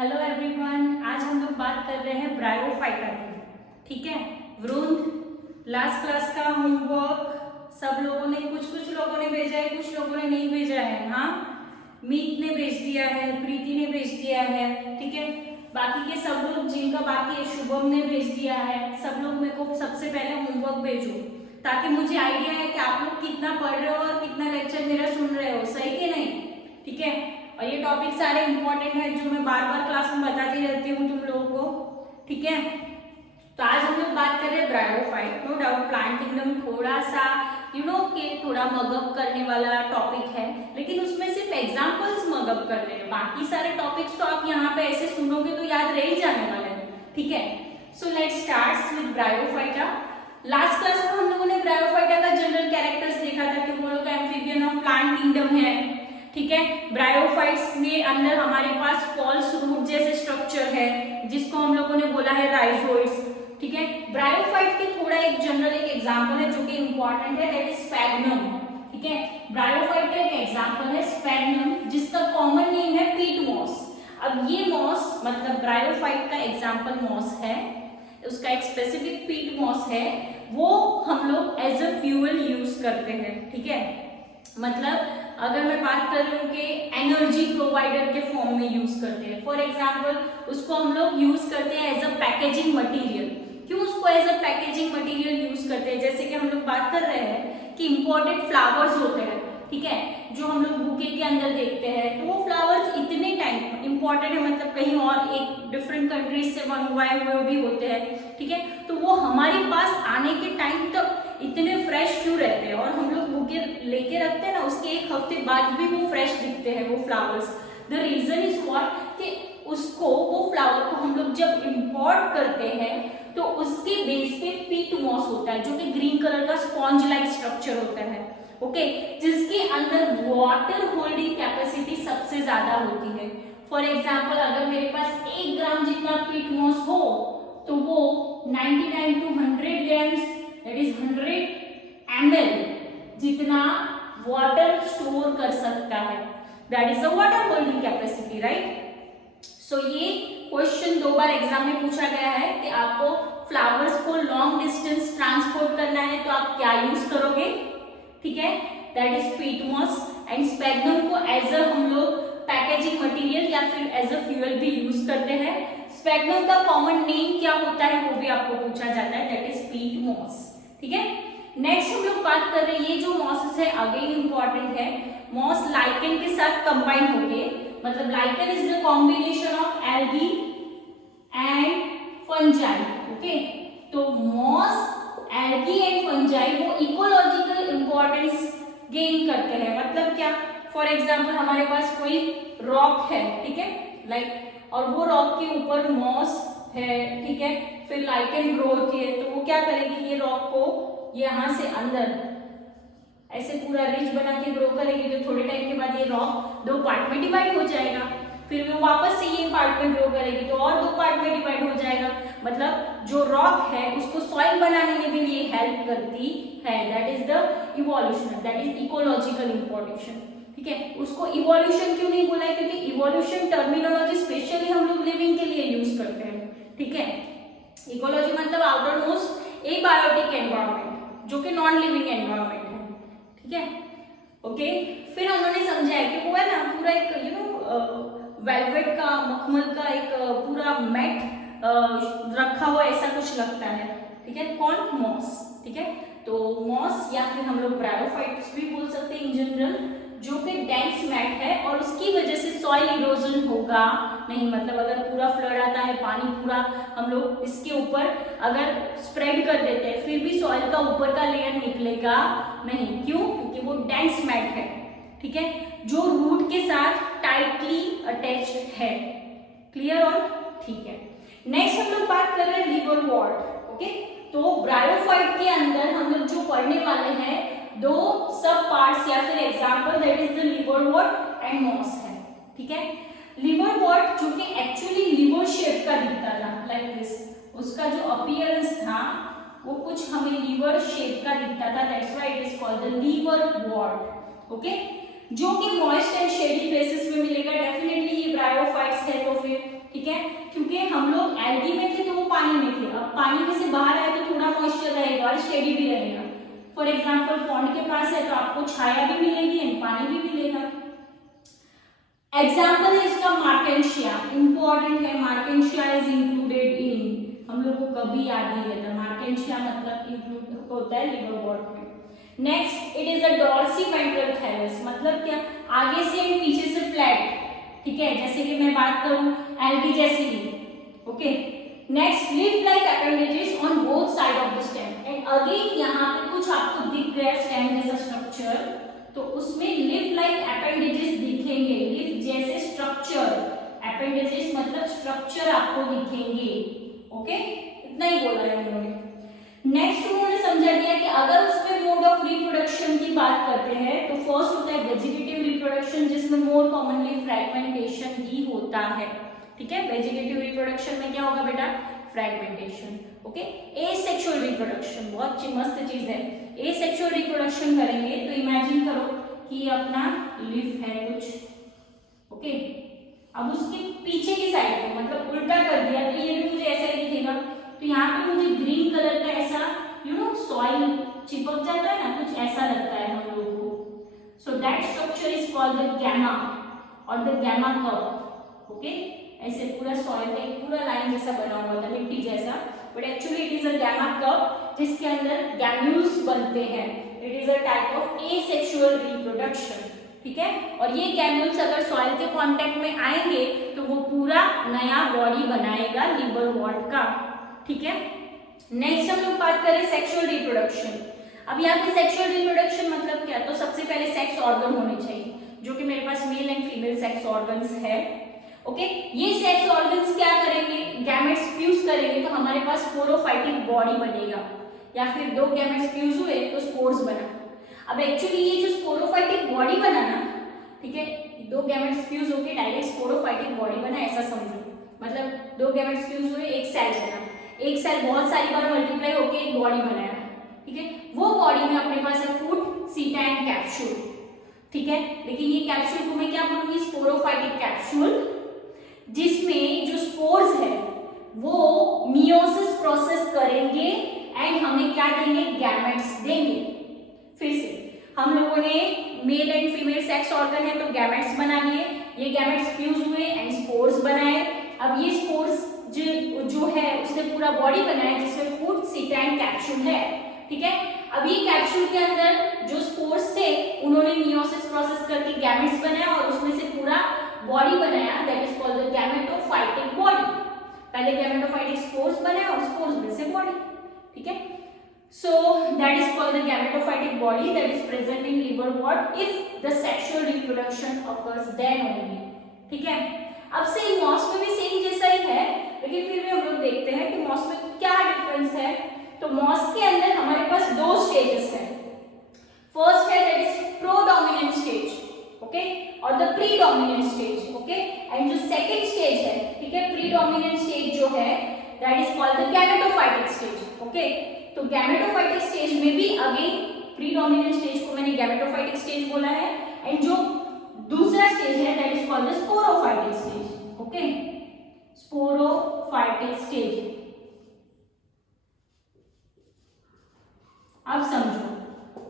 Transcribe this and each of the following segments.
Hello everyone, आज हम लोग बात कर रहे हैं ब्रायोफाइटा की। ठीक है वरुण, लास्ट क्लास का होमवर्क सब लोगों ने कुछ लोगों ने भेजा है, कुछ लोगों ने नहीं भेजा है। हाँ, मीत ने भेज दिया है, प्रीति ने भेज दिया है। ठीक है, बाकी के सब लोग जिनका बाकी है, शुभम ने भेज दिया है। सब लोग मेरे को सबसे पहले होमवर्क भेजो ताकि मुझे आइडिया है कि आप लोग कितना पढ़ रहे हो और कितना लेक्चर मेरा सुन रहे हो, सही कि नहीं। ठीक है, और ये टॉपिक सारे इंपॉर्टेंट है जो मैं बार बार क्लास में बताती रहती हूँ तुम लोगों को। ठीक है, तो आज हम लोग बात कर रहे हैं bryophyte. No doubt plant kingdom थोड़ा सा के थोड़ा मगअप करने वाला टॉपिक है, लेकिन उसमें सिर्फ एग्जांपल्स मगअप कर रहे हैं। बाकी सारे टॉपिक्स तो आप यहाँ पे ऐसे सुनोगे तो याद रह ही जाने वाले हैं। ठीक है, so let's start with bryophyta. Last class में हम लोगों ने ब्रायोफाइटा का जनरल कैरेक्टर्स देखा था कि वो लोग एम्फीबियन ऑफ प्लांट किंगडम है। ठीक है, ब्रायोफाइट्स में अंदर हमारे पास फॉल्स रूट जैसे स्ट्रक्चर है जिसको हम लोगों ने बोला है राइजोइड्स। ठीक है, ब्रायोफाइट के थोड़ा एक जनरल एक एग्जांपल है जो कि इंपॉर्टेंट है, दैट इज स्पैग्नम। ठीक है, ब्रायोफाइट का एक एग्जांपल है स्पैग्नम जिसका कॉमन नेम है पीट मॉस। अब ये मॉस मतलब ब्रायोफाइट का एग्जांपल मॉस है, उसका एक स्पेसिफिक पीट मॉस है, वो हम लोग एज अ फ्यूल यूज करते हैं। ठीक है, मतलब अगर मैं बात कर रही हूँ कि एनर्जी प्रोवाइडर के फॉर्म में यूज करते हैं। फॉर एग्जांपल उसको हम लोग यूज करते हैं एज अ पैकेजिंग मटेरियल। क्यों उसको as a packaging material use करते हैं? जैसे कि हम लोग बात कर रहे हैं कि इंपोर्टेड फ्लावर्स होते हैं, ठीक है, जो हम लोग बुके के अंदर देखते हैं, तो वो फ्लावर्स इतने टाइम इंपॉर्टेंट है, मतलब कहीं और एक डिफरेंट कंट्रीज से मंगवाए हुए भी होते हैं। ठीक है, तो वो हमारे पास आने के टाइम तक इतने फ्रेश क्यों रहते हैं, और हम लोग बुके लेके रखते हैं ना, उसके एक हफ्ते बाद भी वो फ्रेश दिखते हैं वो flowers. The reason is what कि उसको वो फ्लावर को हम लोग जब इंपोर्ट करते हैं तो उसके बेस पे पीट मॉस होता है जो कि ग्रीन कलर का स्पॉन्ज लाइक स्ट्रक्चर होता है। ओके, जिसके अंदर वाटर होल्डिंग कैपेसिटी सबसे ज्यादा होती है। फॉर एग्जाम्पल अगर मेरे पास 1 ग्राम जितना पीट मॉस हो तो वो 99 to 100 grams that is 100 ml जितना वाटर स्टोर कर सकता है, that is the water holding capacity, right. So ये क्वेश्चन 2 बार एग्जाम में पूछा गया है कि आपको फ्लावर्स को लॉन्ग डिस्टेंस ट्रांसपोर्ट करना है तो आप क्या यूज करोगे। ठीक है, that is peat moss. And sphagnum को एज अ हम लोग पैकेजिंग मटेरियल या फिर एज अ फ्यूल भी यूज करते हैं। स्पैग्नम का कॉमन नेम क्या होता है वो भी आपको पूछा जाता है, दैट इज पीट मॉस। ठीक है, नेक्स्ट हम लोग बात कर रहे हैं, ये जो मॉसेस है अगेन इंपॉर्टेंट है। मॉस लाइकेन के साथ कंबाइन होके, मतलब lichen is the combination of algae and fungi. Okay, तो मॉस, एल्गी एंड फंजाई वो इकोलॉजिकल इंपॉर्टेंस गेन करते हैं। मतलब क्या, फॉर एग्जाम्पल हमारे पास कोई रॉक है, ठीक है, लाइक, और वो रॉक के ऊपर मॉस है, ठीक है, फिर लाइकेन ग्रो होती है, तो वो क्या करेगी, ये रॉक को यहाँ से अंदर ऐसे पूरा रिज बना के ग्रो करेगी, तो थोड़े टाइम के बाद ये रॉक 2 पार्ट में डिवाइड हो जाएगा, फिर वो वापस से ये पार्ट में ग्रो करेगी तो और 2 पार्ट में डिवाइड हो जाएगा। मतलब जो रॉक है उसको सॉइल बनाने में भी ये हेल्प करती है, that is the evolution, that is ecological importance. ठीक है, उसको इवोल्यूशन क्यों नहीं बोला है, क्योंकि इवोल्यूशन टर्मिनोलॉजी स्पेशली हम लोग लिविंग के लिए यूज करते हैं। ठीक है, इकोलॉजी मतलब आउटर मोस्ट एबायोटिक एनवायरनमेंट जो कि नॉन लिविंग एनवायरनमेंट है। ठीक है, ओके, फिर उन्होंने समझाया कि वो है ना पूरा एक वेलवेट का, मखमल का एक पूरा मैट रखा हुआ ऐसा कुछ लगता है। ठीक है, कौन, मॉस। ठीक है, तो मॉस या फिर हम लोग ब्रायोफाइट्स भी बोल सकते हैं इन जनरल, जो कि डेंस मैट है और उसकी वजह से सॉइल इरोजन होगा नहीं। मतलब अगर पूरा फ्लड आता है, पानी पूरा हम लोग इसके ऊपर अगर स्प्रेड कर देते हैं फिर भी सॉइल का ऊपर का लेयर निकलेगा नहीं। क्यों? क्योंकि वो डेंस मैट है। ठीक है, जो रूट के साथ टाइटली अटैच्ड है। क्लियर और ठीक है। नेक्स्ट हम लोग बात कर रहे हैं लीवर वॉर्ट। ओके, तो ब्रायोफाइट के अंदर हम लोग जो पढ़ने वाले हैं 2 सब पार्ट्स या फिर example, that is the liverwort and moss है। ठीक है, लीवर वॉर्ट जो कि एक्चुअली लीवर शेप का दिखता था, लाइक दिस, उसका जो अपीयरेंस था वो कुछ हमें लीवर शेप का दिखता था, that's why it is called the liverwort. Okay, जो कि मॉइस्ट एंड शेडी प्लेसेस में मिलेगा, डेफिनेटली ये ब्रायोफाइट्स है तो फिर ठीक है, क्योंकि हम लोग एल्गी में थे तो वो पानी में थे, अब पानी में से बाहर आए तो थोड़ा मॉइस्चर रहेगा और स्टेडी भी रहेगा। फॉर एग्जाम्पल पॉन्ड के पास है तो आपको छाया भी मिलेगी एंड पानी भी मिलेगा। एग्जाम्पल है इसका मार्केंशिया, इंपॉर्टेंट है, मार्केंशिया इज इंक्लूडेड इन, हम लोग को कभी याद नहीं रहता, मार्केंशिया मतलब इंक्लूड होता है लिवरवॉर्ट में। Next, it is a dorsiventral thallus, मतलब क्या, आगे से पीछे से फ्लैट, ठीक है, जैसे कि मैं बात करूं एल्गी जैसी ही, okay. Next, leaf like appendages on both side of the stem, and again यहाँ पे कुछ आपको दिख गया स्टेम जैसा स्ट्रक्चर, तो उसमें लीफ लाइक अपेंडेजेस दिखेंगे, लीफ जैसे स्ट्रक्चर, अपेंडेजेस मतलब स्ट्रक्चर आपको दिखेंगे, ओके, इतना ही बोला है उन्होंने। नेक्स्ट उन्होंने समझा दिया कि अगर उसमें मोड ऑफ रिप्रोडक्शन की बात करते हैं तो फर्स्ट होता है वेजिटेटिव रिप्रोडक्शन, जिसमें मोर कॉमनली फ्रैगमेंटेशन ही होता है, ठीक है। वेजिटेटिव रिप्रोडक्शन में क्या होगा बेटा, फ्रैगमेंटेशन, ओके। एसेक्सुअल रिप्रोडक्शन बहुत मस्त चीज है, एसेक्सुअल रिप्रोडक्शन करेंगे तो इमेजिन करो कि अपना लीफ है कुछ, ओके, अब उसके पीछे की साइड में मतलब उल्टा कर दिया तो ये भी मुझे ऐसा ही दिखेगा, तो यहाँ पे मुझे ग्रीन कलर का ऐसा सॉइल चिपक जाता है ना, कुछ ऐसा लगता है हम लोगों को, so that structure is called the gemma और द गैमा कप, ओके। ऐसे पूरा सॉइल का एक पूरा लाइन जैसा बना हुआ था, मिट्टी जैसा, but actually it is a gemma cup जिसके अंदर गैम्यूल्स बनते हैं, it is a type of asexual reproduction, ठीक है। और ये गैम्यूल्स अगर सॉइल के कांटेक्ट में आएंगे तो वो पूरा नया बॉडी बनाएगा लिवरवॉर्ट का, ठीक है। नेक्स्ट हम लोग बात करें सेक्सुअल रिप्रोडक्शन। अब यहाँ पे सेक्सुअल रिप्रोडक्शन मतलब क्या, तो सबसे पहले सेक्स ऑर्गन होने चाहिए, जो कि मेरे पास male and female sex organs है, ओके। ये सेक्स ऑर्गन्स क्या करेंगे, गैमेट्स फ्यूज करेंगे तो हमारे पास स्पोरोफाइटिक बॉडी बनेगा, या फिर दो गैमेट्स फ्यूज हुए तो स्पोर्स बना। अब एक्चुअली ये जो स्पोरोफाइटिक बॉडी बना ना, ठीक है, दो गैमेट्स फ्यूज होके डायरेक्ट स्पोरोफाइटिक बॉडी बना, ऐसा समझो, मतलब दो गैमेट्स फ्यूज हुए एक सेल बना, एक सेल बहुत सारी बार मल्टीप्लाई होके एक बॉडी बनाया, ठीक है। वो बॉडी में अपने पास है फूड, सीटा एंड कैप्सूल, ठीक है। लेकिन ये कैप्सूल को मैं क्या बोलूंगी, स्पोरोफाइटिक कैप्सूल, जिसमें जो स्पोर्स है वो मियोसिस प्रोसेस करेंगे एंड हमें क्या देंगे, गैमेट्स देंगे। फिर से हम लोगों ने mail and female sex organ है तो गैमेट्स बना लिए, ये गैमेट्स फ्यूज हुए एंड स्पोर्स बनाए। अब ये स्पोर्स जो है उसने पूरा बॉडी बनाया जिसमें फूड, सीटा एंड कैप्सूल है, ठीक है। अब ये कैप्सूल के अंदर जो स्पोर्स थे उन्होंने मियोसिस प्रोसेस करके गैमेट्स बनाया और उसमें से पूरा बॉडी बनाया, that is called the gametophytic body. पहले गैमेटोफाइटिक स्पोर्स बने और स्पोर्स में से बॉडी, ठीक है। So that is called the gametophytic body that is present in liverwort if the sexual reproduction occurs then only, ठीक है। अब से मॉस में भी सेम जैसा ही है, लेकिन फिर भी हम लोग देखते हैं कि मॉस में क्या डिफरेंस है। तो मॉस के अंदर हमारे पास दो स्टेजेस हैं, फर्स्ट है that is predominant stage, okay, और the predominant stage, okay. And जो सेकंड स्टेज है, ठीक है, प्रीडोमिनेंट स्टेज जो है that is called the gametophytic stage, okay. तो गैमेटोफाइटिक स्टेज में भी अगेन प्रीडोमिनेंट स्टेज को मैंने गैमेटोफाइटिक स्टेज बोला है, एंड जो दूसरा स्टेज है that is called the sporophytic stage, okay, sporophytic stage. अब समझो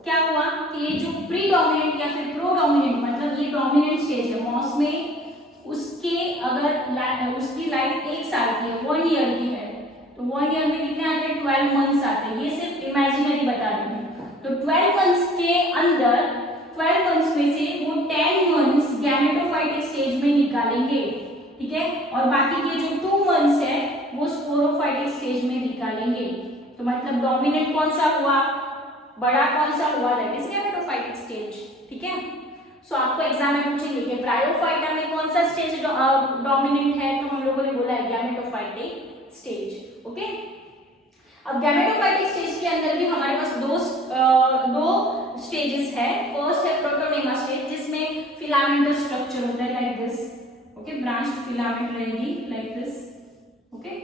क्या हुआ कि ये जो प्रीडोमिनेंट या फिर प्रोडोमिनेंट मतलब ये डोमिनेंट स्टेज है मॉस में, उसके अगर उसकी लाइफ 1 साल की है, 1 ईयर की है, तो 1 ईयर में कितने आते हैं, 12 मंथ्स आते हैं। ये सिर्फ इमेजिनरी बता रही हूँ। तो 12 मंथ्स के अंदर 12 मंथ्स में से वो 10 मंथ्स गैमेटोफाइटिक स्टेज में निकालेंगे, ठीक है, और बाकी के जो 2 मंथ्स है वो स्पोरोफाइटिक स्टेज में निकालेंगे। तो मतलब डोमिनेंट कौन सा हुआ, बड़ा कौन सा हुआ, दैट इज गैमेटोफाइटिक स्टेज, ठीक है। सो आपको एग्जाम में पूछेंगे कि ब्रायोफाइटा में कौन सा स्टेज डोमिनेंट है, तो हम लोगों ने बोला है गैमेटोफाइटिक स्टेज, ओके। अब गैमेटोफाइटिक स्टेज के अंदर भी हमारे पास दो स्टेजेस है। फर्स्ट है प्रोटोनेमा स्टेज जिसमें फिलामेंटल स्ट्रक्चर होता है like this, okay, branched filament रहेगी like this, okay,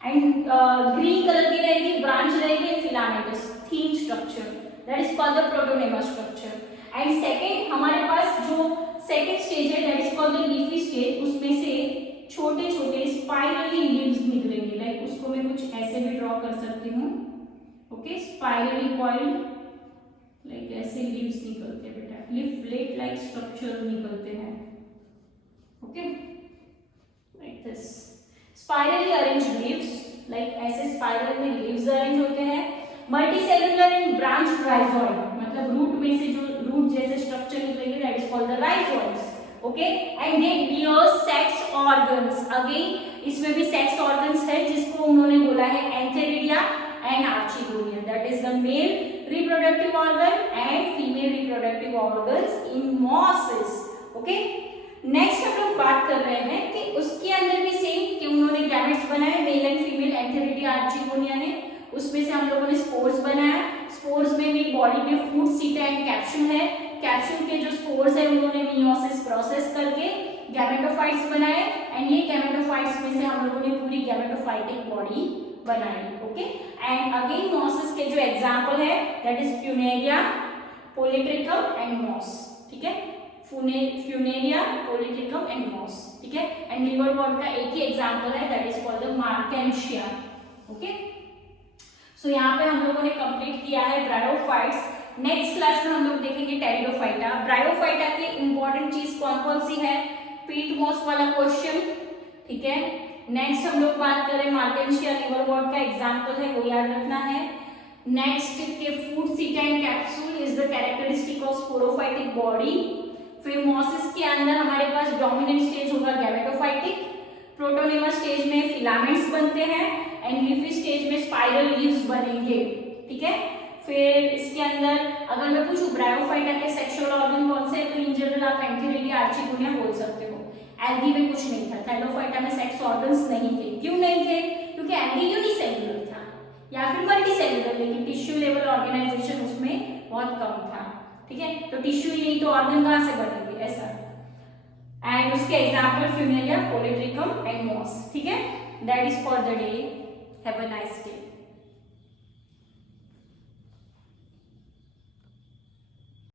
and green colour की रहेगी, ब्रांच रहेगी, filamentous thin structure, that is called the protonema structure. And second हमारे पास जो सेकेंड स्टेज है that is called the leafy stage, उसमें से छोटे छोटे स्पाइरली लीव्स निकलेंगे। लाइक उसको मैं कुछ ऐसे भी ड्रॉ कर सकती हूँ। ओके, स्पाइरली कॉइल्ड, लाइक ऐसे लीव्स निकलते हैं बेटा, लीफलेट लाइक स्ट्रक्चर निकलते हैं। Okay, like this spirally arrange leaves, like ऐसे स्पाइरल में लीव्स अरेंज होते हैं। मल्टीसेलुलर एंड ब्रांच राइजोइड, मतलब रूट में से जो रूट जैसे स्ट्रक्चर निकलेंगे, that is called the rhizoids. Okay, and they beer sex organs. Again इसमें भी सेक्स ऑर्गन्स है, जिसको उन्होंने बोला है antheridia and archegonia, that is the male reproductive organ and female reproductive organs in mosses. Okay, next हम लोग बात कर रहे हैं कि उसके अंदर भी सेम कि उन्होंने गैमेट्स बनाए, mail and female, antheridia archegonia ने, उसमें से हम लोगों ने स्पोर्स बनाया। स्पोर्स में भी बॉडी में फूड, सीटा एंड कैप्सूल है। कैप्सूल के जो स्पोर्स है उन्होंने मियोसिस प्रोसेस करके गैमेटोफाइट्स बनाए, एंड ये गैमेटोफाइट्स में से हम लोगों ने पूरी गैमेटोफाइटिक बॉडी बनाई। ओके, एंड अगेन मॉसेस के जो एग्जांपल है that is Funaria, Polytrichum and moss. ठीक है, फ्यूनेरिया, पोलिट्रिकम एंड मॉस। ठीक है, एंड लिवरवॉर्ट का एक ही एग्जांपल है that is called the Marchantia. Okay, so यहाँ पे हम लोगों ने कंप्लीट किया है ब्रायोफाइट्स। नेक्स्ट क्लास में हम लोग देखेंगे टेरिडोफाइटा। ब्रायोफाइटा की इंपॉर्टेंट चीज कौन कौन सी है, पीट मॉस वाला क्वेश्चन। ठीक है, नेक्स्ट हम लोग बात करें मार्केंशिया, लिवरवॉर्ट का एग्जांपल है, वो याद रखना है। नेक्स्ट के फूड, सीटा and capsule is the characteristic of sporophytic body. फिर मॉसिस के अंदर हमारे पास डोमिनेंट स्टेज होगा गैमेटोफाइटिक, प्रोटोनेमा स्टेज में फिलामेंट्स बनते हैं, एंड लीफी स्टेज में स्पाइरल लीव्स बनेंगे। ठीक है, फिर इसके अंदर अगर मैं पूछूं ब्रायोफाइटा के सेक्सुअल ऑर्गन कौन से, तो इन जनरल आप एंथेरिडिया, आर्चिगोनिया बोल सकते हो। एल्गी में कुछ नहीं था, थैलोफाइटा में सेक्स ऑर्गन्स नहीं थे। क्यों नहीं थे? क्योंकि एल्गी यूनिसेल्युलर था या फिर मल्टीसेल्युलर, लेकिन टिश्यू लेवल ऑर्गेनाइजेशन उसमें बहुत कम था। ठीक है, तो टिश्यू ही नहीं तो ऑर्गन कहां से बनेंगे, ऐसा। एंड उसके example Funaria, Polytrichum and moss. ठीक है, that is for the day. Have a nice day.